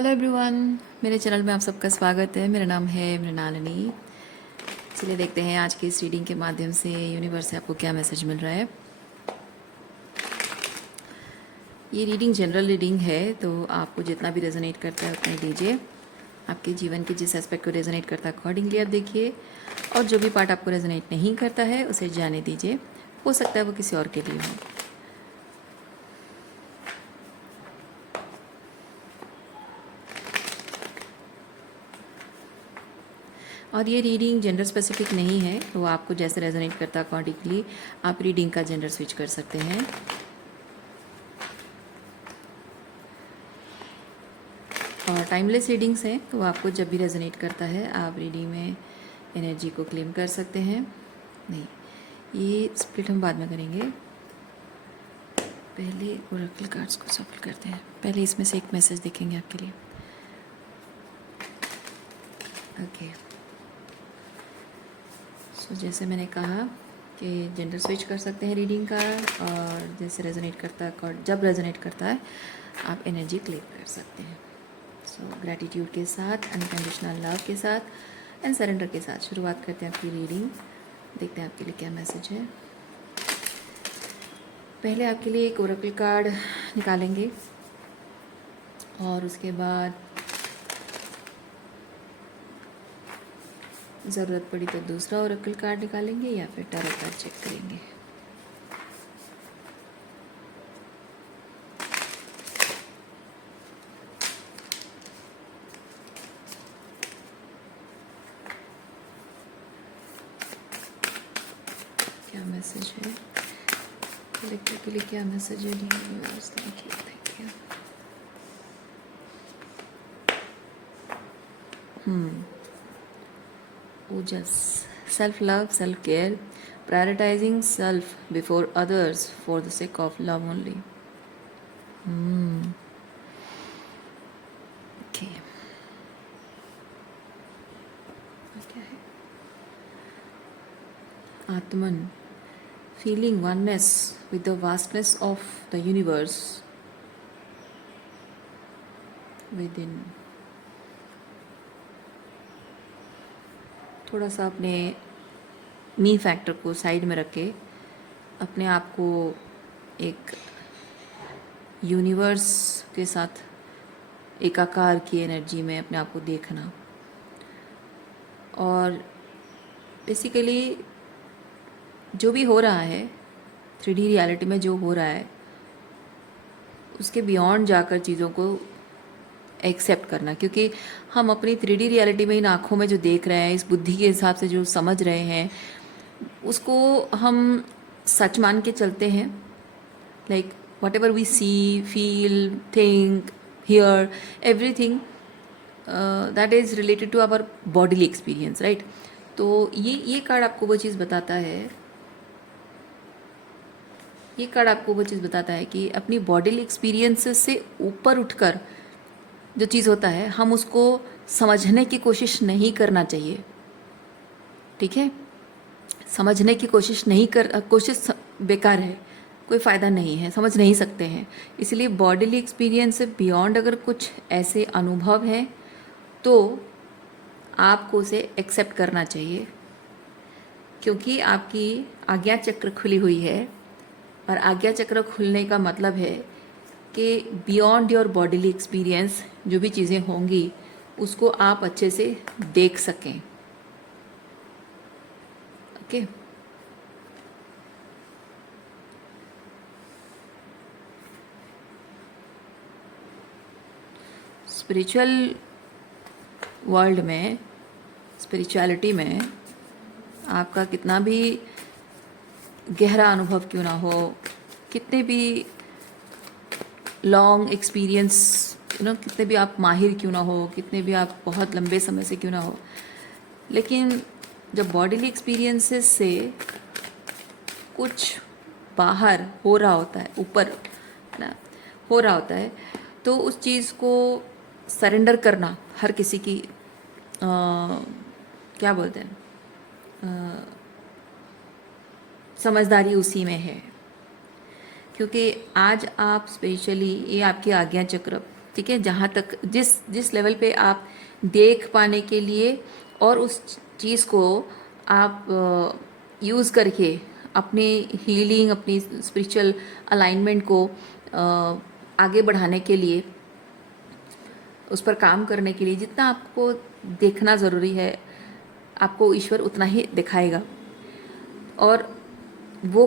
Hello everyone, मेरे channel में आप सबका स्वागत है। मेरा नाम है मृणालिनी। चलिए देखते हैं आज की इस रीडिंग के माध्यम से यूनिवर्स से आपको क्या मैसेज मिल रहा है। ये रीडिंग जनरल रीडिंग है, तो आपको जितना भी रेजोनेट करता है उतना ही दीजिए। आपके जीवन के जिस एस्पेक्ट को रेजोनेट करता है अकॉर्डिंगली आप देखिए, और जो भी पार्ट आपको रेजोनेट नहीं करता है उसे जाने दीजिए। हो सकता है वो किसी और के लिए हो। और ये रीडिंग जेंडर स्पेसिफिक नहीं है, तो आपको जैसे रेजोनेट करता है अकॉर्डिंगली आप रीडिंग का जेंडर स्विच कर सकते हैं। और टाइमलेस रीडिंग्स हैं, तो आपको जब भी रेजोनेट करता है आप रीडिंग में एनर्जी को क्लेम कर सकते हैं। नहीं, ये स्प्लिट हम बाद में करेंगे, पहले ओरेकल कार्ड्स को सफल करते हैं। पहले इसमें से एक मैसेज देखेंगे आपके लिए। ओके, सो जैसे मैंने कहा कि जेंडर स्विच कर सकते हैं रीडिंग का, और जैसे रेजोनेट करता है, जब रेजोनेट करता है आप एनर्जी क्लेम कर सकते हैं। सो ग्रैटिट्यूड के साथ, अनकंडीशनल लव के साथ एंड सरेंडर के साथ शुरुआत करते हैं आपकी रीडिंग। देखते हैं आपके लिए क्या मैसेज है। पहले आपके लिए एक ओरेकल कार्ड निकालेंगे और उसके बाद ज़रूरत पड़ी तो दूसरा ओरेकल कार्ड निकालेंगे या फिर टैरो कार्ड चेक करेंगे। क्या मैसेज है कलेक्टर के लिए, क्या मैसेज है? Thank you. Ojas, self love, self care, prioritising self before others for the sake of love only. Okay, क्या है? आत्मन, feeling oneness with the vastness of the universe within। थोड़ा सा अपने मी फैक्टर को साइड में रख के अपने आप को एक यूनिवर्स के साथ एकाकार की एनर्जी में अपने आप को देखना, और बेसिकली जो भी हो रहा है 3D रियलिटी में, जो हो रहा है उसके बियॉन्ड जाकर चीज़ों को एक्सेप्ट करना। क्योंकि हम अपनी 3D रियलिटी में इन आँखों में जो देख रहे हैं, इस बुद्धि के हिसाब से जो समझ रहे हैं, उसको हम सच मान के चलते हैं। Like whatever we see, feel, think, hear, everything that is related to our bodily experience, right. तो ये कार्ड आपको वो चीज़ बताता है, ये कार्ड आपको वो चीज़ बताता है कि अपनी बॉडीली एक्सपीरियंसेस से ऊपर उठकर जो चीज़ होता है हम उसको समझने की कोशिश नहीं करना चाहिए। ठीक है, समझने की कोशिश बेकार है, कोई फ़ायदा नहीं है, समझ नहीं सकते हैं। इसलिए बॉडीली एक्सपीरियंस से बियॉन्ड अगर कुछ ऐसे अनुभव हैं तो आपको उसे एक्सेप्ट करना चाहिए, क्योंकि आपकी आज्ञा चक्र खुली हुई है। और आज्ञा चक्र खुलने का मतलब है कि बियॉन्ड योर बॉडीली एक्सपीरियंस जो भी चीज़ें होंगी उसको आप अच्छे से देख सकें। ओके, स्पिरिचुअल वर्ल्ड में, स्पिरिचुअलिटी में आपका कितना भी गहरा अनुभव क्यों ना हो, कितने भी लॉन्ग एक्सपीरियंस कितने भी आप माहिर क्यों ना हो, कितने भी आप बहुत लंबे समय से क्यों ना हो, लेकिन जब बॉडीली एक्सपीरियंसेस से कुछ बाहर हो रहा होता है, ऊपर है ना, हो रहा होता है, तो उस चीज़ को सरेंडर करना हर किसी की क्या बोलते हैं, समझदारी उसी में है। क्योंकि आज आप स्पेशली, ये आपकी आज्ञा चक्र ठीक है, जहाँ तक जिस जिस लेवल पे आप देख पाने के लिए और उस चीज़ को आप यूज़ करके अपनी हीलिंग, अपनी स्पिरिचुअल अलाइनमेंट को आगे बढ़ाने के लिए, उस पर काम करने के लिए जितना आपको देखना ज़रूरी है, आपको ईश्वर उतना ही दिखाएगा। और वो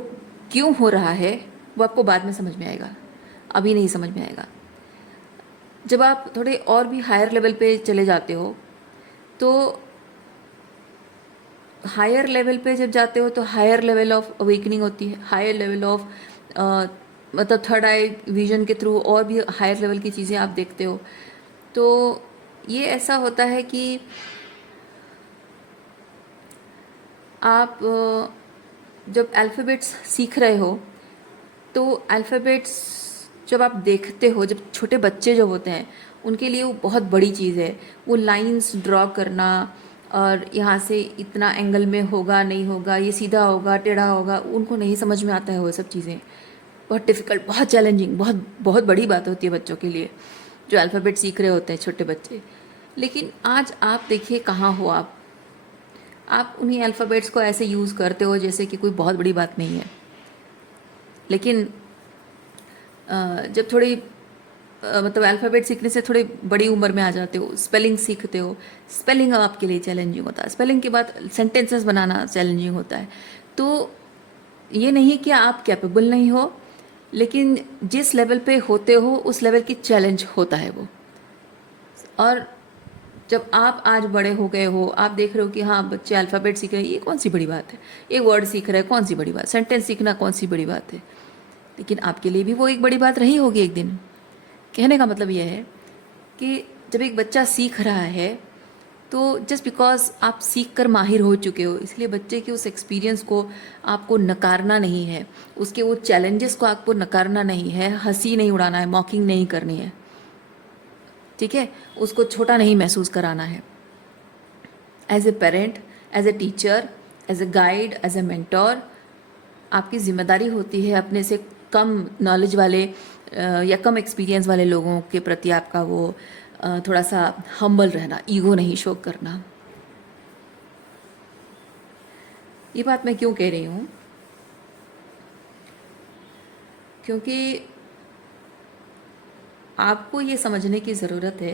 क्यों हो रहा है वो आपको बाद में समझ में आएगा, अभी नहीं समझ में आएगा। जब आप थोड़े और भी हायर लेवल पे चले जाते हो, तो हायर लेवल पे जब जाते हो तो हायर लेवल ऑफ अवेकनिंग होती है, हायर लेवल ऑफ मतलब थर्ड आई विजन के थ्रू और भी हायर लेवल की चीज़ें आप देखते हो। तो ये ऐसा होता है कि आप जब अल्फ़ाबेट्स सीख रहे हो, तो अल्फ़ाबेट्स जब आप देखते हो, जब छोटे बच्चे जो होते हैं उनके लिए वो बहुत बड़ी चीज़ है। वो लाइंस ड्रॉ करना, और यहाँ से इतना एंगल में होगा नहीं होगा, ये सीधा होगा टेढ़ा होगा, उनको नहीं समझ में आता है वो सब चीज़ें। बहुत डिफ़िकल्ट, बहुत चैलेंजिंग, बहुत बहुत बड़ी बात होती है बच्चों के लिए जो अल्फ़ाबेट सीख रहे होते हैं, छोटे बच्चे। लेकिन आज आप देखिए कहाँ हो आप उन्हीं अल्फ़ाबेट्स को ऐसे यूज़ करते हो जैसे कि कोई बहुत बड़ी बात नहीं है। लेकिन जब थोड़ी मतलब अल्फ़ाबेट सीखने से थोड़ी बड़ी उम्र में आ जाते हो, स्पेलिंग सीखते हो, स्पेलिंग आपके लिए चैलेंजिंग होता है। स्पेलिंग के बाद सेंटेंसेस बनाना चैलेंजिंग होता है। तो ये नहीं कि आप कैपेबल नहीं हो, लेकिन जिस लेवल पे होते हो उस लेवल की चैलेंज होता है वो। और जब आप आज बड़े हो गए हो, आप देख रहे हो कि हाँ बच्चे अल्फ़ाबेट सीख रहे हैं, ये कौन सी बड़ी बात है, एक वर्ड सीख रहे हैं, कौन सी बड़ी बात, सेंटेंस सीखना कौन सी बड़ी बात है। लेकिन आपके लिए भी वो एक बड़ी बात रही होगी एक दिन। कहने का मतलब यह है कि जब एक बच्चा सीख रहा है, तो जस्ट बिकॉज आप सीख कर माहिर हो चुके हो, इसलिए बच्चे के उस एक्सपीरियंस को आपको नकारना नहीं है, उसके वो चैलेंजेस को आपको नकारना नहीं है, हंसी नहीं उड़ाना है, मॉकिंग नहीं करनी है, ठीक है, उसको छोटा नहीं महसूस कराना है। As a parent, as a teacher, as a guide, as a mentor, आपकी जिम्मेदारी होती है अपने से कम नॉलेज वाले या कम एक्सपीरियंस वाले लोगों के प्रति आपका वो थोड़ा सा हम्बल रहना, ईगो नहीं शो करना। ये बात मैं क्यों कह रही हूँ? क्योंकि आपको ये समझने की ज़रूरत है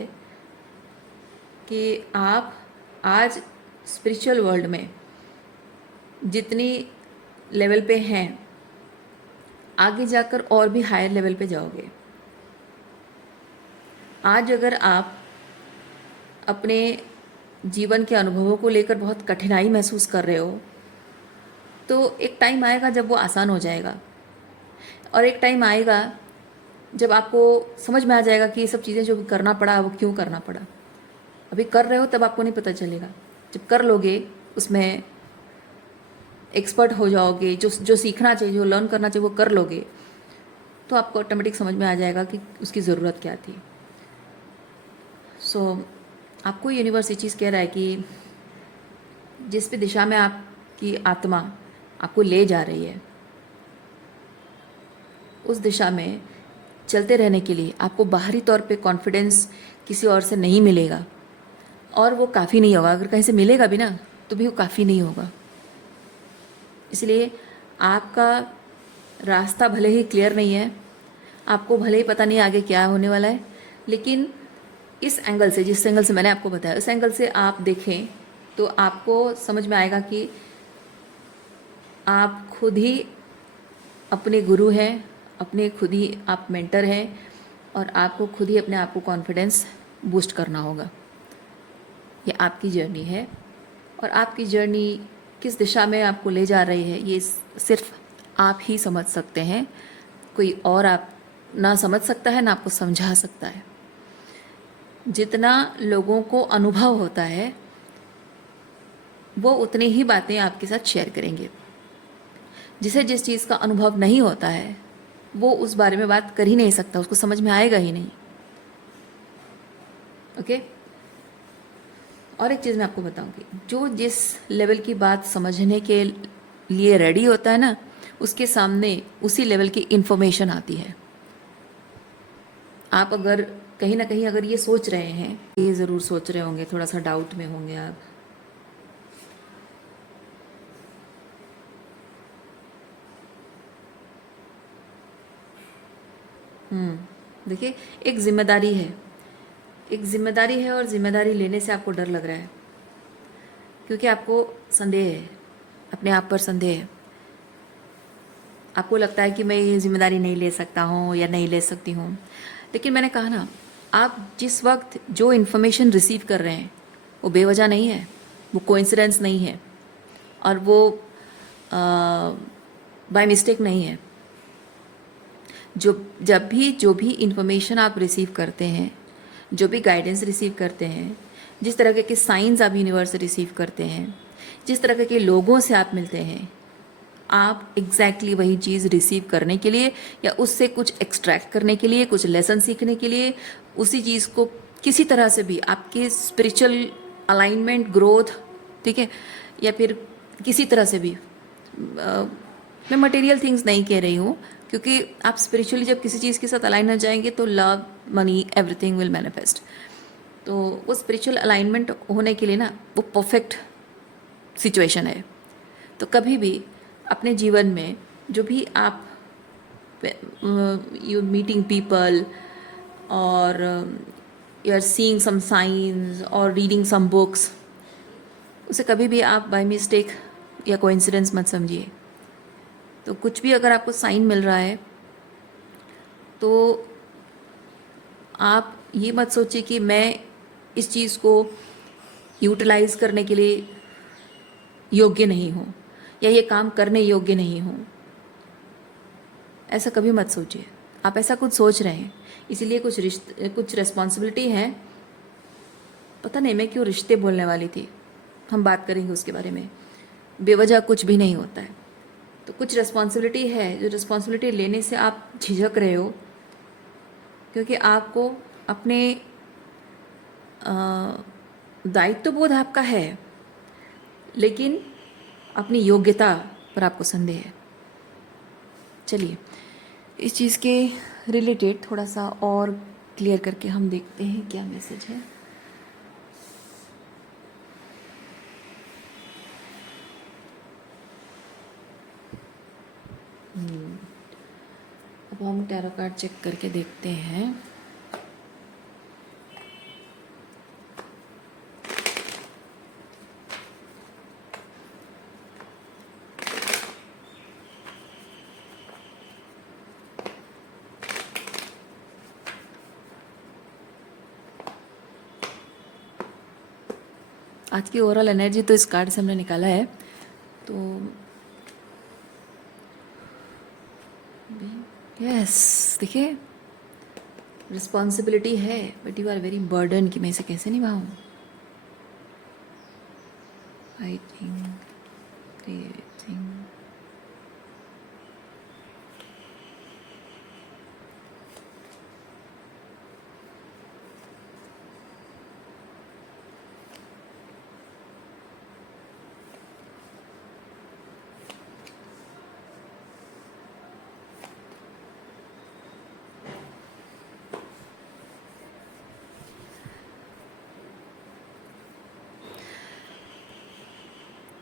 कि आप आज स्पिरिचुअल वर्ल्ड में जितनी लेवल पे हैं, आगे जाकर और भी हायर लेवल पे जाओगे। आज अगर आप अपने जीवन के अनुभवों को लेकर बहुत कठिनाई महसूस कर रहे हो, तो एक टाइम आएगा जब वो आसान हो जाएगा, और एक टाइम आएगा जब आपको समझ में आ जाएगा कि ये सब चीज़ें जो करना पड़ा वो क्यों करना पड़ा। अभी कर रहे हो तब आपको नहीं पता चलेगा, जब कर लोगे उसमें एक्सपर्ट हो जाओगे, जो सीखना चाहिए, जो लर्न करना चाहिए वो कर लोगे, तो आपको ऑटोमेटिक समझ में आ जाएगा कि उसकी ज़रूरत क्या थी। सो आपको यूनिवर्स ये चीज़ कह रहा है कि जिस भी दिशा में आपकी आत्मा आपको ले जा रही है, उस दिशा में चलते रहने के लिए आपको बाहरी तौर पे कॉन्फिडेंस किसी और से नहीं मिलेगा, और वो काफ़ी नहीं होगा। अगर कहीं से मिलेगा भी ना तो भी वो काफ़ी नहीं होगा। इसलिए आपका रास्ता भले ही क्लियर नहीं है, आपको भले ही पता नहीं आगे क्या होने वाला है, लेकिन इस एंगल से, जिस एंगल से मैंने आपको बताया, इस एंगल से आप देखें तो आपको समझ में आएगा कि आप खुद ही अपने गुरु हैं, अपने खुद ही आप मेंटर हैं, और आपको खुद ही अपने आप को कॉन्फिडेंस बूस्ट करना होगा। ये आपकी जर्नी है, और आपकी जर्नी किस दिशा में आपको ले जा रही है ये सिर्फ आप ही समझ सकते हैं। कोई और आप ना समझ सकता है ना आपको समझा सकता है। जितना लोगों को अनुभव होता है वो उतनी ही बातें आपके साथ शेयर करेंगे। जिसे जिस चीज़ का अनुभव नहीं होता है वो उस बारे में बात कर ही नहीं सकता, उसको समझ में आएगा ही नहीं। ओके, और एक चीज़ मैं आपको बताऊंगी, जो जिस लेवल की बात समझने के लिए रेडी होता है ना, उसके सामने उसी लेवल की इन्फॉर्मेशन आती है। आप अगर कहीं ना कहीं अगर ये सोच रहे हैं, ये ज़रूर सोच रहे होंगे, थोड़ा सा डाउट में होंगे आप। देखिए, एक जिम्मेदारी है, एक जिम्मेदारी है, और जिम्मेदारी लेने से आपको डर लग रहा है क्योंकि आपको संदेह है, अपने आप पर संदेह है। आपको लगता है कि मैं ये जिम्मेदारी नहीं ले सकता हूँ या नहीं ले सकती हूँ। लेकिन मैंने कहा ना, आप जिस वक्त जो इन्फॉर्मेशन रिसीव कर रहे हैं वो बेवजह नहीं है, वो कोइंसिडेंस नहीं है, और वो बाय मिस्टेक नहीं है। जो भी इन्फॉर्मेशन आप रिसीव करते हैं, जो भी गाइडेंस रिसीव करते हैं, जिस तरह के साइंस आप यूनिवर्स से रिसीव करते हैं, जिस तरह के लोगों से आप मिलते हैं, आप एग्जैक्टली वही चीज़ रिसीव करने के लिए या उससे कुछ एक्सट्रैक्ट करने के लिए, कुछ लेसन सीखने के लिए, उसी चीज़ को किसी तरह से भी आपके स्पिरिचुअल अलाइनमेंट, ग्रोथ, ठीक है, या फिर किसी तरह से भी, मैं मटेरियल थिंग्स नहीं कह रही हूँ, क्योंकि आप स्पिरिचुअली जब किसी चीज़ के साथ अलाइन हो जाएंगे तो love, money, everything will manifest. तो वो स्पिरिचुअल अलाइनमेंट होने के लिए ना, वो परफेक्ट सिचुएशन है। तो कभी भी अपने जीवन में जो भी आप यू मीटिंग पीपल, और you are seeing some science और रीडिंग सम बुक्स, उसे कभी भी आप बाय मिस्टेक या कोइंसिडेंस मत समझिए। तो कुछ भी अगर आपको साइन मिल रहा है तो आप ये मत सोचिए कि मैं इस चीज़ को यूटिलाइज करने के लिए योग्य नहीं हूँ या ये काम करने योग्य नहीं हूँ। ऐसा कभी मत सोचिए। आप ऐसा कुछ सोच रहे हैं, इसीलिए कुछ रिस्पॉन्सिबिलिटी है। पता नहीं मैं क्यों रिश्ते बोलने वाली थी, हम बात करेंगे उसके बारे में। बेवजह कुछ भी नहीं होता है। तो कुछ रिस्पॉन्सिबिलिटी है, जो रिस्पॉन्सिबिलिटी लेने से आप झिझक रहे हो, क्योंकि आपको अपने दायित्व बोध आपका है, लेकिन अपनी योग्यता पर आपको संदेह है। चलिए, इस चीज़ के रिलेटेड थोड़ा सा और क्लियर करके हम देखते हैं क्या मैसेज है। अब हम टैरो कार्ड चेक करके देखते हैं। आज की ओवरऑल एनर्जी तो इस कार्ड से हमने निकाला है। तो यस, देखिए, रिस्पॉन्सिबिलिटी है, but you are very burden कि मैं इसे कैसे निभाऊं। आई थिंक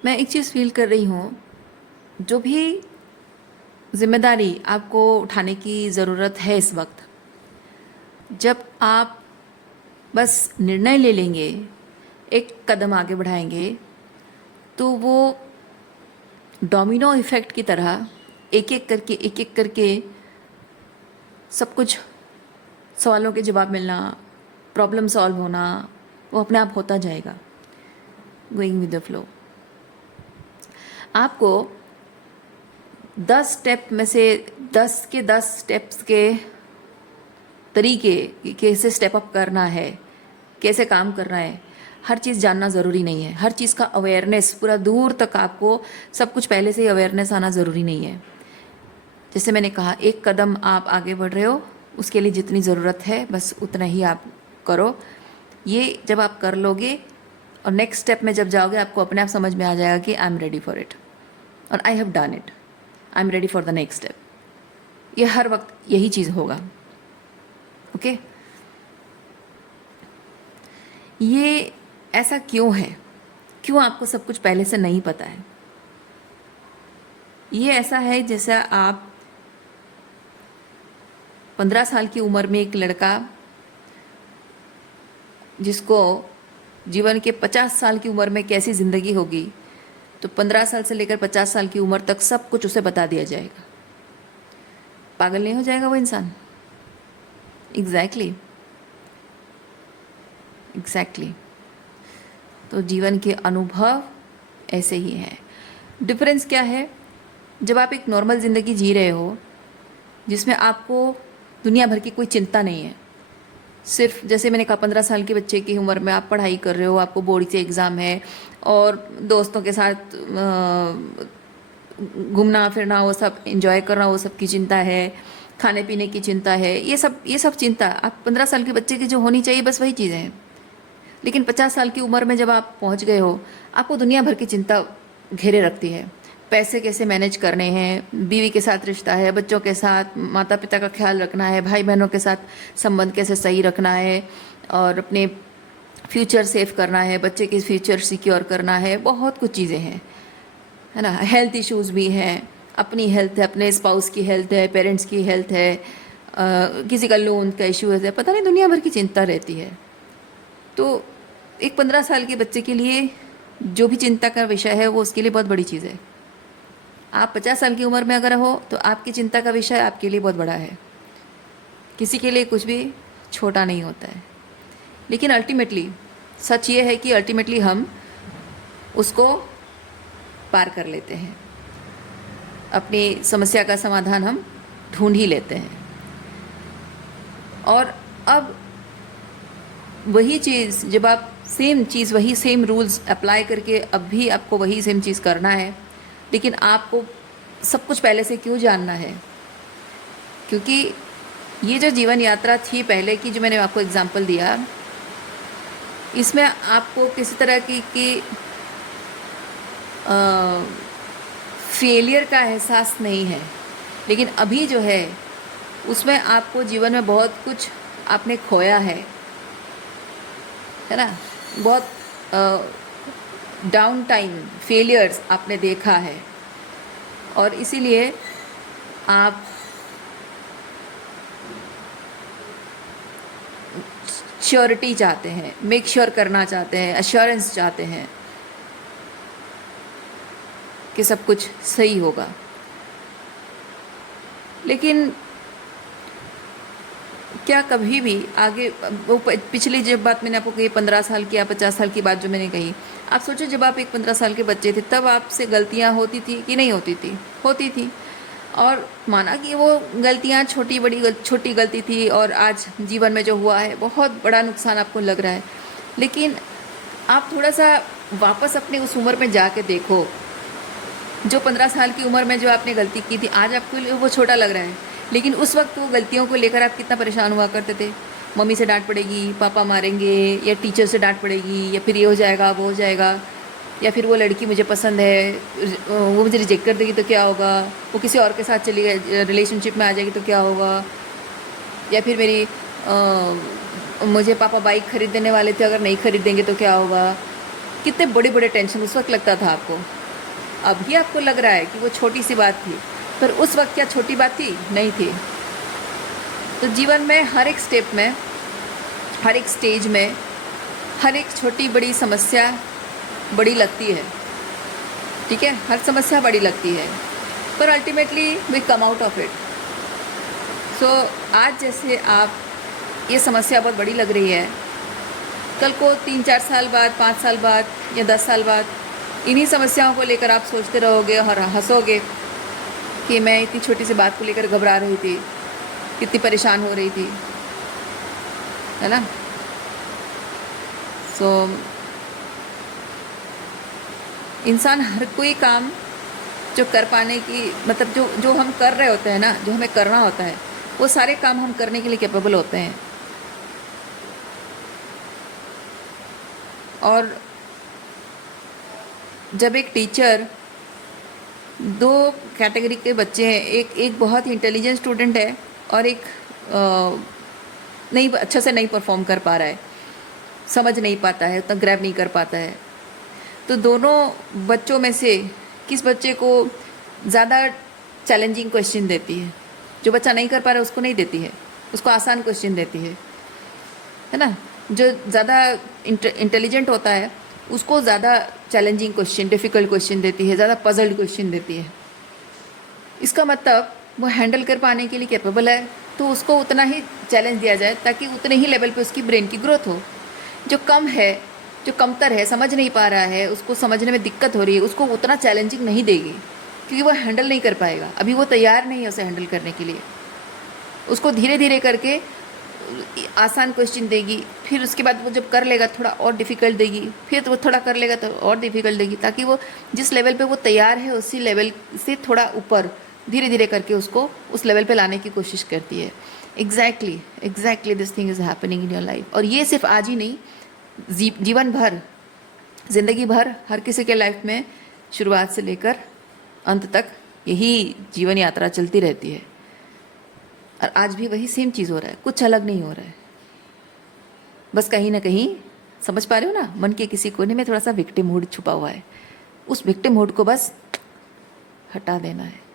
मैं एक चीज़ फील कर रही हूँ, जो भी जिम्मेदारी आपको उठाने की ज़रूरत है इस वक्त, जब आप बस निर्णय ले लेंगे, एक कदम आगे बढ़ाएंगे, तो वो डोमिनो इफ़ेक्ट की तरह एक एक करके सब कुछ सवालों के जवाब मिलना, प्रॉब्लम सॉल्व होना, वो अपने आप होता जाएगा, गोइंग विद द फ्लो। आपको 10 स्टेप में से 10 के 10 स्टेप्स के तरीके, कैसे स्टेप अप करना है, कैसे काम करना है, हर चीज़ जानना ज़रूरी नहीं है। हर चीज़ का अवेयरनेस पूरा दूर तक, आपको सब कुछ पहले से ही अवेयरनेस आना ज़रूरी नहीं है। जैसे मैंने कहा, एक कदम आप आगे बढ़ रहे हो, उसके लिए जितनी ज़रूरत है बस उतना ही आप करो। ये जब आप कर लोगे और नेक्स्ट स्टेप में जब जाओगे, आपको अपने आप समझ में आ जाएगा कि I am ready for it और I have done it, I am ready for the next step. ये हर वक्त यही चीज़ होगा। ओके, ये ऐसा क्यों है? क्यों आपको सब कुछ पहले से नहीं पता है? ये ऐसा है जैसे आप 15 साल की उम्र में एक लड़का जिसको जीवन के 50 साल की उम्र में कैसी ज़िंदगी होगी, तो 15 साल से लेकर 50 साल की उम्र तक सब कुछ उसे बता दिया जाएगा। पागल नहीं हो जाएगा वो इंसान? Exactly exactly. तो जीवन के अनुभव ऐसे ही हैं। डिफरेंस क्या है? जब आप एक नॉर्मल ज़िंदगी जी रहे हो जिसमें आपको दुनिया भर की कोई चिंता नहीं है, सिर्फ जैसे मैंने कहा 15 साल के बच्चे की उम्र में आप पढ़ाई कर रहे हो, आपको बोर्ड से एग्ज़ाम है और दोस्तों के साथ घूमना फिरना, वो सब एंजॉय करना, वो सब की चिंता है, खाने पीने की चिंता है, ये सब चिंता आप 15 साल के बच्चे की जो होनी चाहिए बस वही चीज़ें हैं। लेकिन 50 साल की उम्र में जब आप पहुंच गए हो, आपको दुनिया भर की चिंता घेरे रखती है। पैसे कैसे मैनेज करने हैं, बीवी के साथ रिश्ता है, बच्चों के साथ, माता पिता का ख्याल रखना है, भाई बहनों के साथ संबंध कैसे सही रखना है, और अपने फ्यूचर सेव करना है, बच्चे की फ्यूचर सिक्योर करना है, बहुत कुछ चीज़ें हैं, है ना। हेल्थ इश्यूज़ भी हैं, अपनी हेल्थ है, अपने स्पाउस की हेल्थ है, पेरेंट्स की हेल्थ है, किसी का लोन का इशू है, पता नहीं दुनिया भर की चिंता रहती है। तो एक 15 साल के बच्चे के लिए जो भी चिंता का विषय है वो उसके लिए बहुत बड़ी चीज़ है। आप 50 साल की उम्र में अगर हो तो आपकी चिंता का विषय आपके लिए बहुत बड़ा है। किसी के लिए कुछ भी छोटा नहीं होता है। लेकिन अल्टीमेटली सच ये है कि अल्टीमेटली हम उसको पार कर लेते हैं, अपनी समस्या का समाधान हम ढूंढ ही लेते हैं। और अब वही चीज़ जब आप सेम चीज़, वही सेम रूल्स अप्लाई करके अब भी आपको वही सेम चीज़ करना है, लेकिन आपको सब कुछ पहले से क्यों जानना है? क्योंकि ये जो जीवन यात्रा थी पहले की, जो मैंने आपको एग्जांपल दिया, इसमें आपको किसी तरह की फेलियर का एहसास नहीं है। लेकिन अभी जो है उसमें आपको जीवन में बहुत कुछ आपने खोया है ना। बहुत डाउन टाइम, फेलियर्स आपने देखा है, और इसीलिए आप श्योरिटी चाहते हैं, मेक श्योर करना चाहते हैं, एश्योरेंस चाहते हैं कि सब कुछ सही होगा। लेकिन क्या कभी भी आगे वो पिछली जब बात मैंने आपको कही 15 साल की या 50 साल की बात जो मैंने कही, आप सोचो जब आप एक 15 साल के बच्चे थे तब आपसे गलतियां होती थी कि नहीं होती थी? होती थी। और माना कि वो गलतियां छोटी गलती थी, और आज जीवन में जो हुआ है बहुत बड़ा नुकसान आपको लग रहा है। लेकिन आप थोड़ा सा वापस अपने उस उम्र में जाके देखो, जो 15 साल की उम्र में जो आपने गलती की थी, आज आपको वो छोटा लग रहा है, लेकिन उस वक्त वो गलतियों को लेकर आप कितना परेशान हुआ करते थे। मम्मी से डांट पड़ेगी, पापा मारेंगे, या टीचर से डांट पड़ेगी, या फिर ये हो जाएगा वो हो जाएगा, या फिर वो लड़की मुझे पसंद है, वो मुझे रिजेक्ट कर देगी तो क्या होगा, वो किसी और के साथ चली गई, रिलेशनशिप में आ जाएगी तो क्या होगा, या फिर मुझे पापा बाइक खरीद देने वाले थे, अगर नहीं खरीद देंगे तो क्या होगा। कितने बड़े बड़े टेंशन उस वक्त लगता था आपको। अभी आपको लग रहा है कि वो छोटी सी बात थी, पर उस वक्त क्या छोटी बात थी? नहीं थी। तो जीवन में हर एक स्टेप में, हर एक स्टेज में, हर एक छोटी बड़ी समस्या बड़ी लगती है, ठीक है, हर समस्या बड़ी लगती है, पर ultimately we come out of it. So आज जैसे आप ये समस्या बहुत बड़ी लग रही है, कल को 3-4 साल बाद, 5 साल बाद या 10 साल बाद इन्हीं समस्याओं को लेकर आप सोचते रहोगे और हंसोगे कि मैं इतनी छोटी सी बात को लेकर घबरा रही थी, कितनी परेशान हो रही थी, है ना। सो इंसान हर कोई काम जो कर पाने की, मतलब जो हम कर रहे होते हैं ना, जो हमें करना होता है, वो सारे काम हम करने के लिए कैपेबल होते हैं। और जब एक टीचर 2 कैटेगरी के बच्चे हैं, एक बहुत ही इंटेलिजेंट स्टूडेंट है और एक नहीं, अच्छा से नहीं परफॉर्म कर पा रहा है, समझ नहीं पाता है, उतना ग्रैब नहीं कर पाता है। तो दोनों बच्चों में से किस बच्चे को ज़्यादा चैलेंजिंग क्वेश्चन देती है? जो बच्चा नहीं कर पा रहा है उसको नहीं देती है, उसको आसान क्वेश्चन देती है ना। जो ज़्यादा इंटेलिजेंट होता है उसको ज़्यादा चैलेंजिंग क्वेश्चन, डिफ़िकल्ट क्वेश्चन देती है, ज़्यादा पजल्ड क्वेश्चन देती है। इसका मतलब वो हैंडल कर पाने के लिए कैपेबल है, तो उसको उतना ही चैलेंज दिया जाए ताकि उतने ही लेवल पे उसकी ब्रेन की ग्रोथ हो। जो कम है, जो कमतर है, समझ नहीं पा रहा है, उसको समझने में दिक्कत हो रही है, उसको उतना चैलेंजिंग नहीं देगी क्योंकि वो हैंडल नहीं कर पाएगा, अभी वो तैयार नहीं है उसे हैंडल करने के लिए। उसको धीरे धीरे करके आसान क्वेश्चन देगी, फिर उसके बाद वो जब कर लेगा थोड़ा और डिफ़िकल्ट देगी, फिर तो वो थोड़ा कर लेगा तो और डिफ़िकल्ट देगी, ताकि वो जिस लेवल पे वो तैयार है उसी लेवल से थोड़ा ऊपर धीरे धीरे करके उसको उस लेवल पे लाने की कोशिश करती है। Exactly this thing is happening in your life. और ये सिर्फ आज ही नहीं, जीवन भर, ज़िंदगी भर हर किसी के लाइफ में शुरुआत से लेकर अंत तक यही जीवन यात्रा चलती रहती है। और आज भी वही सेम चीज़ हो रहा है, कुछ अलग नहीं हो रहा है। बस कहीं ना कहीं, समझ पा रहे हो ना, मन के किसी कोने में थोड़ा सा विक्टिम मूड छुपा हुआ है। उस विक्टिम मूड को बस हटा देना है।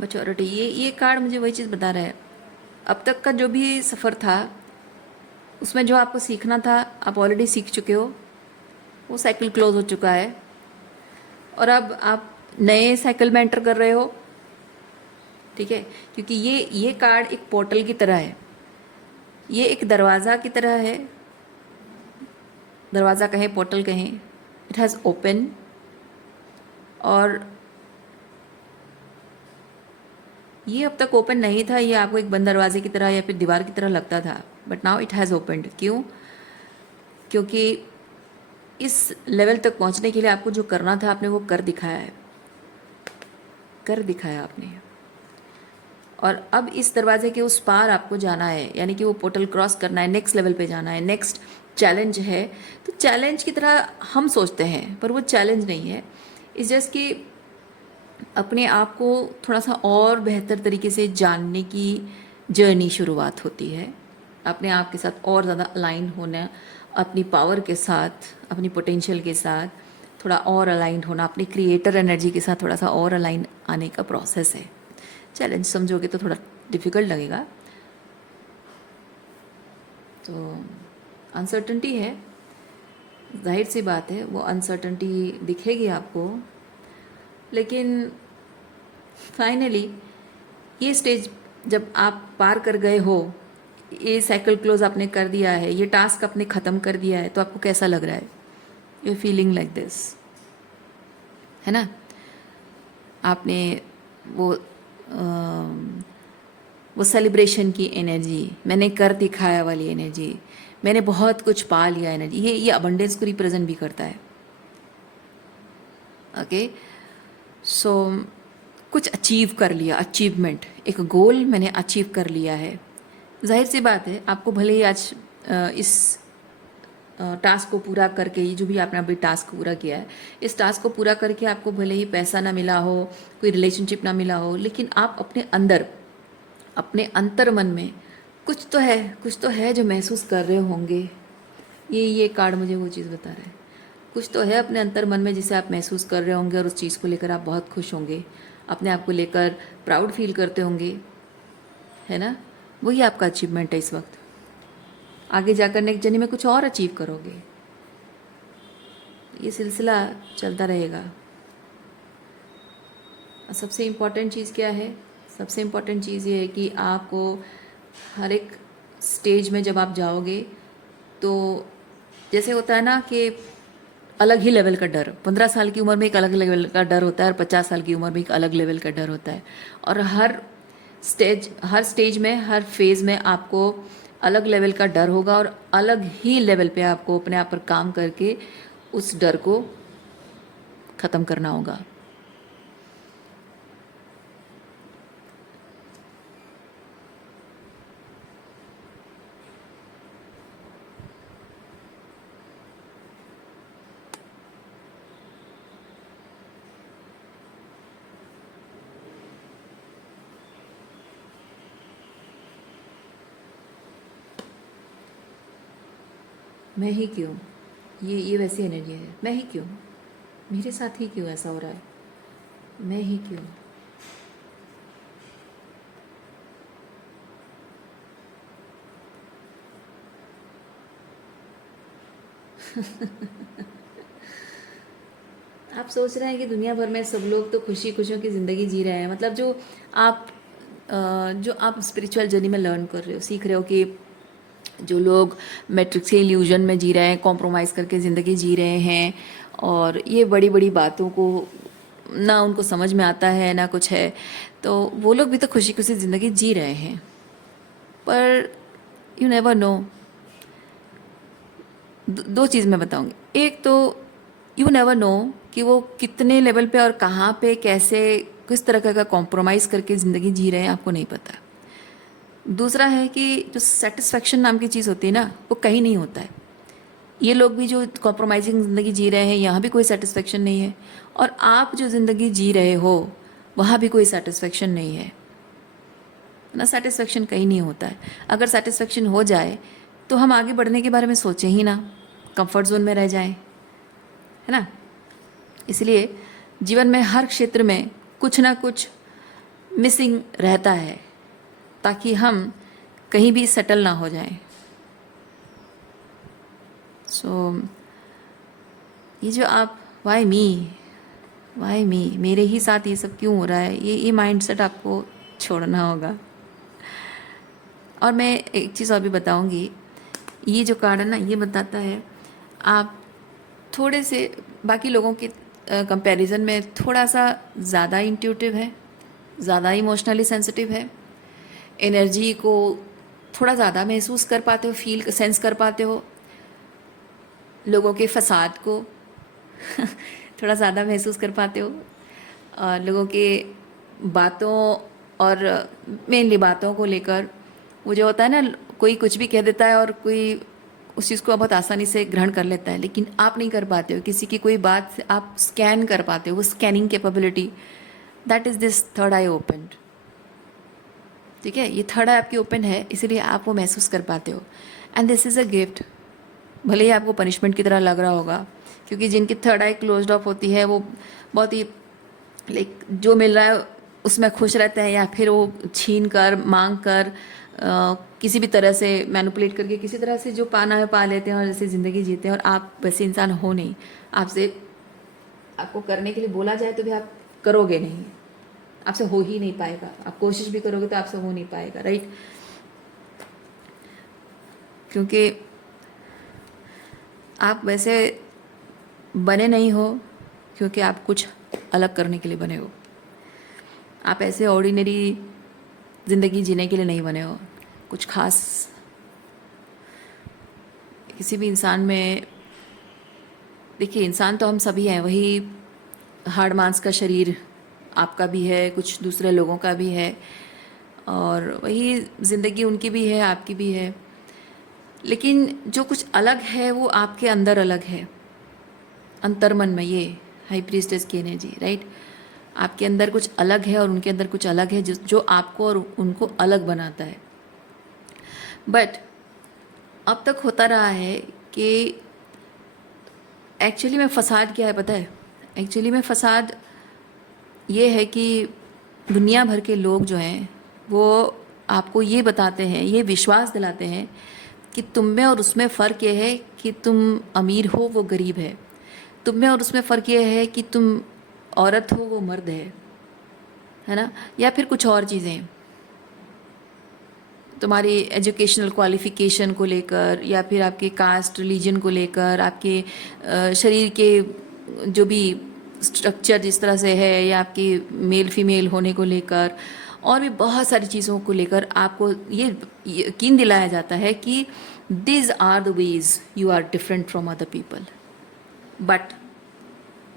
मैच्योरिटी, ये कार्ड मुझे वही चीज़ बता रहा है। अब तक का जो भी सफ़र था उसमें जो आपको सीखना था आप ऑलरेडी सीख चुके हो, वो साइकिल क्लोज हो चुका है और अब आप नए साइकिल में एंटर कर रहे हो। ठीक है, क्योंकि ये कार्ड एक पोर्टल की तरह है, ये एक दरवाज़ा की तरह है। दरवाज़ा कहें, पोर्टल कहें, इट हैज़ ओपन। और ये अब तक ओपन नहीं था, ये आपको एक बंद दरवाजे की तरह या फिर दीवार की तरह लगता था, but now it has opened. क्यों? क्योंकि इस लेवल तक पहुंचने के लिए आपको जो करना था आपने वो कर दिखाया है, कर दिखाया आपने। और अब इस दरवाजे के उस पार आपको जाना है, यानी कि वो पोर्टल क्रॉस करना है, नेक्स्ट लेवल पे जाना है, नेक्स्ट चैलेंज है। तो चैलेंज की तरह हम सोचते हैं पर वो चैलेंज नहीं है। इस जस्ट कि अपने आप को थोड़ा सा और बेहतर तरीके से जानने की जर्नी शुरुआत होती है, अपने आप के साथ और ज़्यादा अलाइन होना, अपनी पावर के साथ, अपनी पोटेंशियल के साथ थोड़ा और अलाइन होना, अपनी क्रिएटर एनर्जी के साथ थोड़ा सा और अलाइन आने का प्रोसेस है। चैलेंज समझोगे तो थोड़ा डिफ़िकल्ट लगेगा। तो अनसर्टनिटी है, जाहिर सी बात है, वो अनसर्टनिटी दिखेगी आपको, लेकिन फाइनली ये स्टेज जब आप पार कर गए हो, ये साइकिल क्लोज आपने कर दिया है, ये टास्क आपने ख़त्म कर दिया है, तो आपको कैसा लग रहा है? यू फीलिंग लाइक दिस, है ना? आपने वो सेलिब्रेशन की एनर्जी, मैंने कर दिखाया वाली एनर्जी, मैंने बहुत कुछ पा लिया एनर्जी, ये अबंडेंस को रिप्रेजेंट भी करता है। ओके, सो कुछ अचीव कर लिया, अचीवमेंट, एक गोल मैंने अचीव कर लिया है। जाहिर सी बात है, आपको भले ही आज इस टास्क को पूरा करके, ये जो भी आपने अभी टास्क पूरा किया है, इस टास्क को पूरा करके आपको भले ही पैसा ना मिला हो, कोई रिलेशनशिप ना मिला हो, लेकिन आप अपने अंदर, अपने अंतर मन में कुछ तो है जो महसूस कर रहे होंगे। ये कार्ड मुझे वो चीज़ बता रहा है, कुछ तो है अपने अंतर मन में जिसे आप महसूस कर रहे होंगे और उस चीज़ को लेकर आप बहुत खुश होंगे, अपने आप को लेकर प्राउड फील करते होंगे, है ना? वही आपका अचीवमेंट है इस वक्त। आगे जाकर नेक्स्ट जर्नी में कुछ और अचीव करोगे, ये सिलसिला चलता रहेगा। सबसे इम्पॉर्टेंट चीज़ क्या है? सबसे इम्पॉर्टेंट चीज़ ये है कि आपको हर एक स्टेज में जब आप जाओगे तो जैसे होता है ना कि अलग ही लेवल का डर, 15 साल की उम्र में एक अलग लेवल का डर होता है और 50 साल की उम्र में एक अलग लेवल का डर होता है। और हर स्टेज में, हर फेज़ में आपको अलग लेवल का डर होगा और अलग ही लेवल पे आपको अपने आप पर काम करके उस डर को ख़त्म करना होगा। मैं ही क्यों, ये वैसी एनर्जी है, मैं ही क्यों, मेरे साथ ही क्यों ऐसा हो रहा है, मैं ही क्यों। आप सोच रहे हैं कि दुनिया भर में सब लोग तो खुशी खुशियों की ज़िंदगी जी रहे हैं, मतलब आप जो आप स्पिरिचुअल जर्नी में लर्न कर रहे हो, सीख रहे हो कि जो लोग मैट्रिक्स के इल्यूजन में जी रहे हैं, कॉम्प्रोमाइज़ करके ज़िंदगी जी रहे हैं और ये बड़ी बड़ी बातों को ना उनको समझ में आता है ना कुछ है, तो वो लोग भी तो खुशी खुशी ज़िंदगी जी रहे हैं। पर यू नेवर नो। दो चीज़ मैं बताऊंगी। एक तो यू नेवर नो कि वो कितने लेवल पे और कहाँ पे कैसे किस तरह का कॉम्प्रोमाइज़ करके ज़िंदगी जी रहे हैं, आपको नहीं पता। दूसरा है कि जो सेटिस्फेक्शन नाम की चीज़ होती है ना, वो कहीं नहीं होता है। ये लोग भी जो कॉम्प्रोमाइजिंग ज़िंदगी जी रहे हैं, यहाँ भी कोई सेटिस्फेक्शन नहीं है, और आप जो ज़िंदगी जी रहे हो वहाँ भी कोई सेटिस्फेक्शन नहीं है ना। सेटिस्फेक्शन कहीं नहीं होता है। अगर सेटिस्फेक्शन हो जाए तो हम आगे बढ़ने के बारे में सोचें ही ना, कंफर्ट जोन में रह जाएं, है ना। इसलिए जीवन में हर क्षेत्र में कुछ ना कुछ मिसिंग रहता है, ताकि हम कहीं भी सेटल ना हो जाएं। सो ये जो आप वाई मी, मेरे ही साथ ये सब क्यों हो रहा है, ये माइंडसेट आपको छोड़ना होगा। और मैं एक चीज़ और भी बताऊंगी। ये जो कार्ड है ना, ये बताता है आप थोड़े से बाकी लोगों के कंपैरिजन में थोड़ा सा ज़्यादा इंट्यूटिव है, ज़्यादा इमोशनली सेंसिटिव है, एनर्जी को थोड़ा ज़्यादा महसूस कर पाते हो, फील सेंस कर पाते हो, लोगों के फसाद को थोड़ा ज़्यादा महसूस कर पाते हो, लोगों के बातों और मेनली बातों को लेकर। वो जो होता है ना, कोई कुछ भी कह देता है और कोई उस चीज़ को बहुत आसानी से ग्रहण कर लेता है, लेकिन आप नहीं कर पाते हो। किसी की कोई बात से आप स्कैन कर पाते हो, वो scanning capability, that is this third I open. ठीक है, ये थर्ड आई आपकी ओपन है, इसीलिए आप वो महसूस कर पाते हो। And this is a gift. भले ही आपको पनिशमेंट की तरह लग रहा होगा, क्योंकि जिनकी थर्ड आई क्लोज्ड ऑफ होती है वो बहुत ही लाइक जो मिल रहा है उसमें खुश रहते हैं, या फिर वो छीन कर मांग कर किसी भी तरह से मैनिपुलेट करके किसी तरह से जो पाना है पा लेते हैं और जैसे ज़िंदगी जीते हैं। और आप वैसे इंसान हो नहीं। आपको करने के लिए बोला जाए तो भी आप करोगे नहीं, आपसे हो ही नहीं पाएगा। आप कोशिश भी करोगे तो आपसे हो नहीं पाएगा, राइट। क्योंकि आप वैसे बने नहीं हो, क्योंकि आप कुछ अलग करने के लिए बने हो। आप ऐसे ऑर्डिनरी ज़िंदगी जीने के लिए नहीं बने हो। कुछ खास किसी भी इंसान में, देखिए इंसान तो हम सभी हैं, वही हाड़ मांस का शरीर आपका भी है, कुछ दूसरे लोगों का भी है, और वही ज़िंदगी उनकी भी है, आपकी भी है। लेकिन जो कुछ अलग है वो आपके अंदर अलग है, अंतर्मन में। ये हाई प्रीस्टेस की एनर्जी, राइट। आपके अंदर कुछ अलग है और उनके अंदर कुछ अलग है, जो आपको और उनको अलग बनाता है। बट अब तक होता रहा है कि एक्चुअली में फसाद क्या है पता है? एक्चुअली में फसाद ये है कि दुनिया भर के लोग जो हैं वो आपको ये बताते हैं, ये विश्वास दिलाते हैं कि तुम में और उसमें फ़र्क ये है कि तुम अमीर हो, वो गरीब है। तुम में और उसमें फ़र्क ये है कि तुम औरत हो, वो मर्द है ना, या फिर कुछ और चीज़ें, तुम्हारी एजुकेशनल क्वालिफ़िकेशन को लेकर, या फिर आपके कास्ट रिलीजन को लेकर, आपके शरीर के जो भी स्ट्रक्चर जिस तरह से है, या आपकी मेल फीमेल होने को लेकर, और भी बहुत सारी चीज़ों को लेकर आपको ये यकीन दिलाया जाता है कि this are the ways you are different from other people. But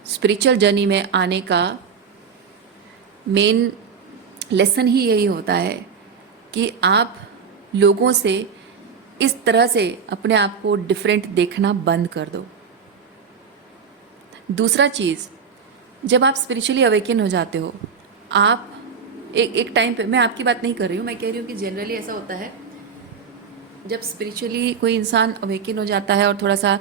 spiritual journey में आने का मेन लेसन ही यही होता है कि आप लोगों से इस तरह से अपने आप को डिफरेंट देखना बंद कर दो। दूसरा चीज़, जब आप स्पिरिचुअली अवेकन हो जाते हो, आप एक टाइम पे, मैं आपकी बात नहीं कर रही हूँ, मैं कह रही हूँ कि जनरली ऐसा होता है जब स्पिरिचुअली कोई इंसान अवेकन हो जाता है और थोड़ा सा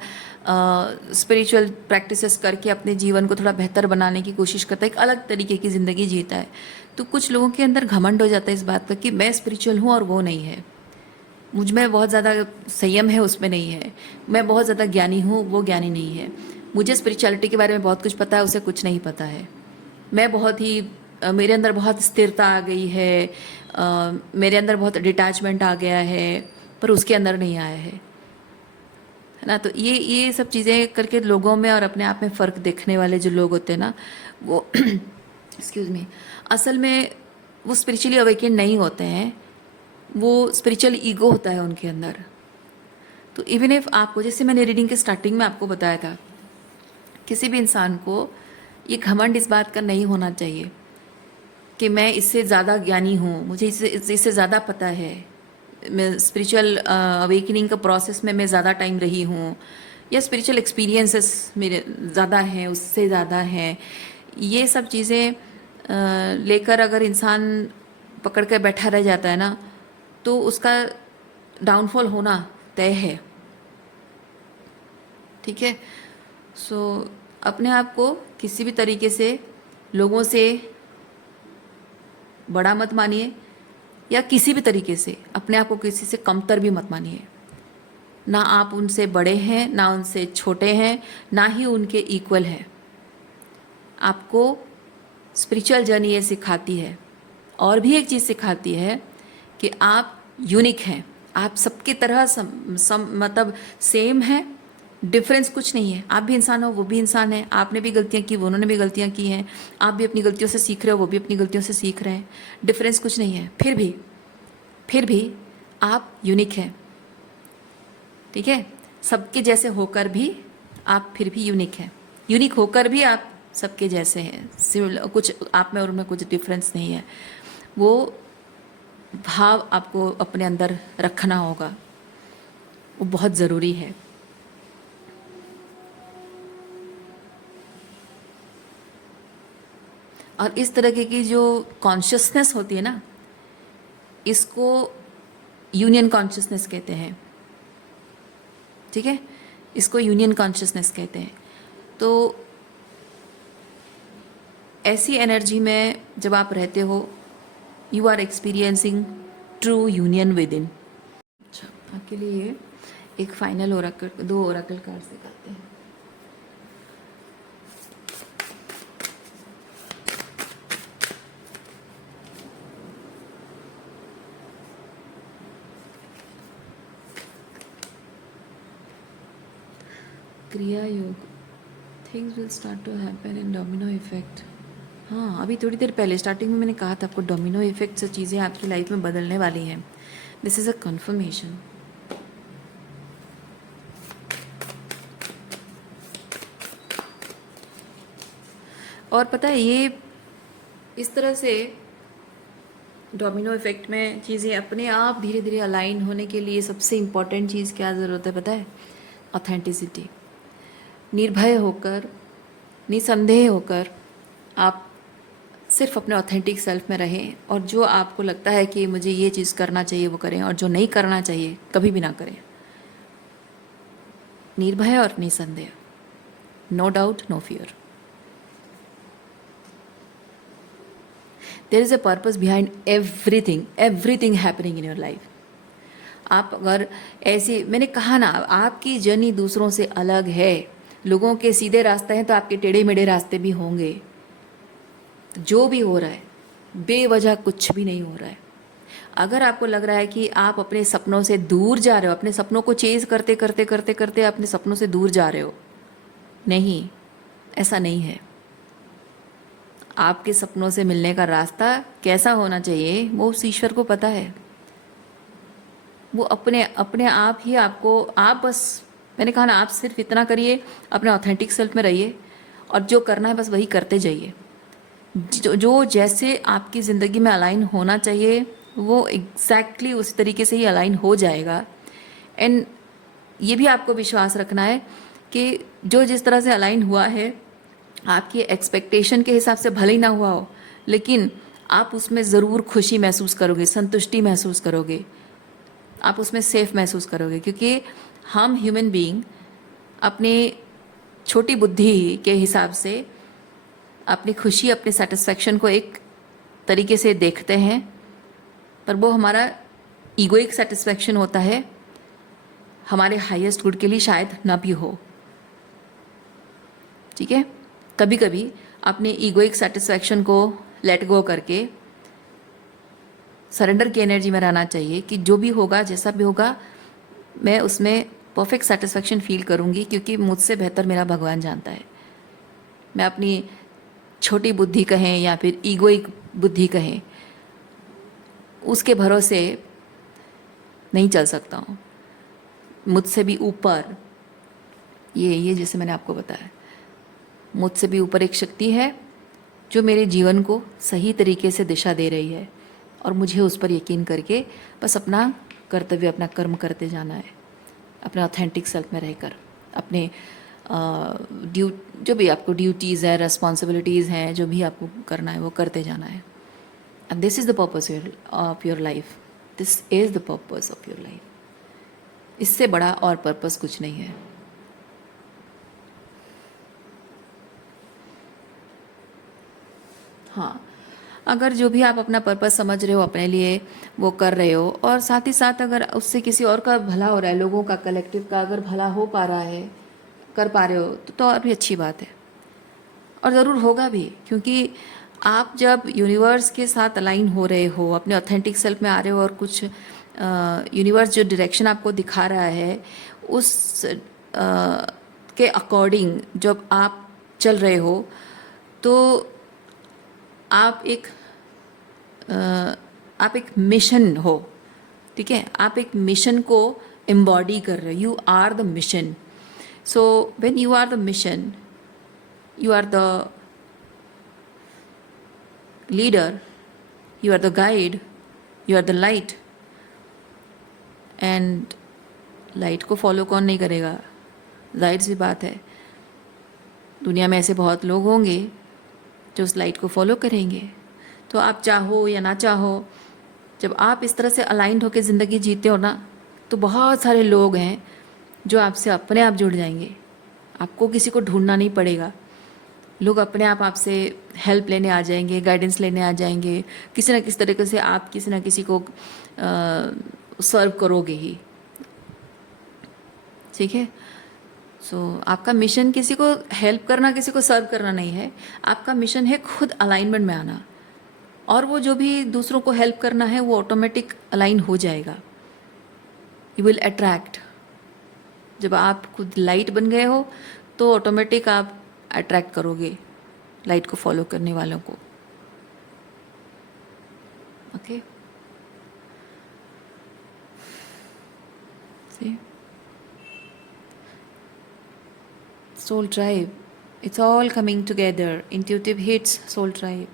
स्पिरिचुअल प्रैक्टिसेस करके अपने जीवन को थोड़ा बेहतर बनाने की कोशिश करता है, एक अलग तरीके की ज़िंदगी जीता है, तो कुछ लोगों के अंदर घमंड हो जाता है इस बात का कि मैं स्पिरिचुअल हूँ और वो नहीं है, मुझ में बहुत ज़्यादा संयम है उसमें नहीं है, मैं बहुत ज़्यादा ज्ञानी हूँ वो ज्ञानी नहीं है, मुझे स्पिरिचुअलिटी के बारे में बहुत कुछ पता है उसे कुछ नहीं पता है, मैं बहुत ही मेरे अंदर बहुत स्थिरता आ गई है, मेरे अंदर बहुत डिटैचमेंट आ गया है, पर उसके अंदर नहीं आया है ना। तो ये सब चीज़ें करके लोगों में और अपने आप में फ़र्क देखने वाले जो लोग होते हैं ना, वो एक्सक्यूज़ मी, असल में वो स्पिरिचुअली अवेकन नहीं होते हैं, वो स्पिरिचुअल ईगो होता है उनके अंदर। तो इवन इफ आपको, जैसे मैंने रीडिंग के स्टार्टिंग में आपको बताया था, किसी भी इंसान को ये घमंड इस बात का नहीं होना चाहिए कि मैं इससे ज़्यादा ज्ञानी हूँ, मुझे इससे ज़्यादा पता है, मैं स्पिरिचुअल अवेकनिंग का प्रोसेस में मैं ज़्यादा टाइम रही हूँ, या स्पिरिचुअल एक्सपीरियंसेस मेरे ज़्यादा हैं, उससे ज़्यादा हैं। ये सब चीज़ें लेकर अगर इंसान पकड़ कर बैठा रह जाता है ना, तो उसका डाउनफॉल होना तय है। ठीक है। सो अपने आप को किसी भी तरीके से लोगों से बड़ा मत मानिए, या किसी भी तरीके से अपने आप को किसी से कमतर भी मत मानिए। ना आप उनसे बड़े हैं, ना उनसे छोटे हैं, ना ही उनके इक्वल है। आपको स्पिरिचुअल जर्नी ये सिखाती है, और भी एक चीज़ सिखाती है कि आप यूनिक हैं, आप सबकी तरह मतलब सेम हैं, डिफरेंस कुछ नहीं है। आप भी इंसान हो, वो भी इंसान है, आपने भी गलतियां की, वो उन्होंने भी गलतियां की हैं, आप भी अपनी गलतियों से सीख रहे हो, वो भी अपनी गलतियों से सीख रहे हैं, डिफरेंस कुछ नहीं है। फिर भी आप यूनिक हैं। ठीक है। सबके जैसे होकर भी आप फिर भी यूनिक हैं, यूनिक होकर भी आप सबके जैसे हैं, कुछ आप में और उनमें कुछ डिफरेंस नहीं है। वो भाव आपको अपने अंदर रखना होगा, वो बहुत ज़रूरी है। और इस तरह की जो कॉन्शियसनेस होती है ना, इसको यूनियन कॉन्शियसनेस कहते हैं। ठीक है, इसको यूनियन कॉन्शियसनेस कहते हैं। तो ऐसी एनर्जी में जब आप रहते हो, you are experiencing true union within. अच्छा, आपके लिए एक फाइनल ओरेकल, 2 ओरेकल कार्ड दिखाते हैं। Kriya Yoga, things will start to happen in domino effect. हाँ, अभी थोड़ी देर पहले स्टार्टिंग में मैंने कहा था आपको डोमिनो इफेक्ट से चीज़ें आपकी लाइफ में बदलने वाली हैं। This is a conformation. और पता है, ये इस तरह से डोमिनो इफेक्ट में चीज़ें अपने आप धीरे धीरे अलाइन होने के लिए सबसे इम्पॉर्टेंट चीज़ क्या ज़रूरत है पता है? ऑथेंटिसिटी। निर्भय होकर, निसंदेह होकर आप सिर्फ अपने ऑथेंटिक सेल्फ में रहें, और जो आपको लगता है कि मुझे ये चीज़ करना चाहिए वो करें, और जो नहीं करना चाहिए कभी भी ना करें। निर्भय और निसंदेह, no doubt, no fear. There is a purpose behind everything happening in your life. आप अगर ऐसे, मैंने कहा ना, आपकी जर्नी दूसरों से अलग है। लोगों के सीधे रास्ते हैं तो आपके टेढ़े मेढ़े रास्ते भी होंगे। जो भी हो रहा है बेवजह कुछ भी नहीं हो रहा है। अगर आपको लग रहा है कि आप अपने सपनों से दूर जा रहे हो, अपने सपनों को चेज करते करते करते करते अपने सपनों से दूर जा रहे हो, नहीं, ऐसा नहीं है। आपके सपनों से मिलने का रास्ता कैसा होना चाहिए वो उस ईश्वर को पता है। वो अपने अपने आप ही आपको, आप बस, मैंने कहा ना, आप सिर्फ इतना करिए, अपने ऑथेंटिक सेल्फ में रहिए और जो करना है बस वही करते जाइए। जो जैसे आपकी ज़िंदगी में अलाइन होना चाहिए वो एग्जैक्टली उस तरीके से ही अलाइन हो जाएगा। एंड ये भी आपको विश्वास रखना है कि जो जिस तरह से अलाइन हुआ है आपकी एक्सपेक्टेशन के हिसाब से भले ही ना हुआ हो, लेकिन आप उसमें ज़रूर खुशी महसूस करोगे, संतुष्टि महसूस करोगे, आप उसमें सेफ महसूस करोगे। क्योंकि हम ह्यूमन बीइंग अपने छोटी बुद्धि के हिसाब से अपनी खुशी, अपने सेटिस्फैक्शन को एक तरीके से देखते हैं, पर वो हमारा ईगोइक सेटिस्फैक्शन होता है, हमारे हाईएस्ट गुड के लिए शायद ना भी हो। ठीक है, कभी कभी अपने ईगोइक सेटिस्फैक्शन को लेट गो करके सरेंडर की एनर्जी में रहना चाहिए कि जो भी होगा, जैसा भी होगा, मैं उसमें परफेक्ट सेटिस्फैक्शन फील करूँगी, क्योंकि मुझसे बेहतर मेरा भगवान जानता है। मैं अपनी छोटी बुद्धि कहें या फिर ईगोइक बुद्धि कहें, उसके भरोसे नहीं चल सकता हूँ। मुझसे भी ऊपर ये जैसे मैंने आपको बताया, मुझसे भी ऊपर एक शक्ति है जो मेरे जीवन को सही तरीके से दिशा दे रही है, और मुझे उस पर यकीन करके बस अपना कर्तव्य, अपना कर्म करते जाना है, अपने ऑथेंटिक सेल्फ में रहकर, अपने जो भी आपको ड्यूटीज़ है, रेस्पॉन्सिबिलिटीज़ हैं, जो भी आपको करना है वो करते जाना है। And this is the purpose of your life, this is the purpose of your life. इससे बड़ा और पर्पस कुछ नहीं है। हाँ, अगर जो भी आप अपना पर्पस समझ रहे हो अपने लिए वो कर रहे हो, और साथ ही साथ अगर उससे किसी और का भला हो रहा है, लोगों का, कलेक्टिव का अगर भला हो पा रहा है, कर पा रहे हो, तो और भी अच्छी बात है, और ज़रूर होगा भी। क्योंकि आप जब यूनिवर्स के साथ अलाइन हो रहे हो, अपने ऑथेंटिक सेल्फ में आ रहे हो, और कुछ यूनिवर्स जो डायरेक्शन आपको दिखा रहा है उस के अकॉर्डिंग जब आप चल रहे हो, तो आप एक मिशन हो। ठीक है, आप एक मिशन को एम्बॉडी कर रहे हो, you are the mission. So when you are the mission, you are the leader, you are the guide, you are the light, and light को फॉलो कौन नहीं करेगा? जाहिर सी बात है, दुनिया में ऐसे बहुत लोग होंगे जो उस लाइट को फॉलो करेंगे। तो आप चाहो या ना चाहो, जब आप इस तरह से अलाइंड होकर ज़िंदगी जीते हो ना, तो बहुत सारे लोग हैं जो आपसे अपने आप जुड़ जाएंगे। आपको किसी को ढूंढना नहीं पड़ेगा, लोग अपने आप आपसे हेल्प लेने आ जाएंगे, गाइडेंस लेने आ जाएंगे। किसी न किसी तरीके से आप किसी न किसी को सर्व करोगे ही। ठीक है, सो आपका मिशन किसी को हेल्प करना, किसी को सर्व करना नहीं है। आपका मिशन है खुद अलाइनमेंट में आना, और वो जो भी दूसरों को हेल्प करना है वो ऑटोमेटिक अलाइन हो जाएगा। You will attract. जब आप खुद लाइट बन गए हो तो ऑटोमेटिक आप अट्रैक्ट करोगे लाइट को फॉलो करने वालों को। Okay, see, soul tribe, it's all coming together, intuitive hits, soul tribe.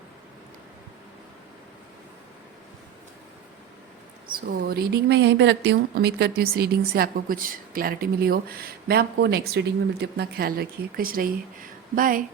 So reading मैं यहीं पे रखती हूँ। उम्मीद करती हूँ इस रीडिंग से आपको कुछ क्लैरिटी मिली हो। मैं आपको नेक्स्ट रीडिंग में मिलती हूँ। अपना ख्याल रखिए, खुश रहिए, बाय।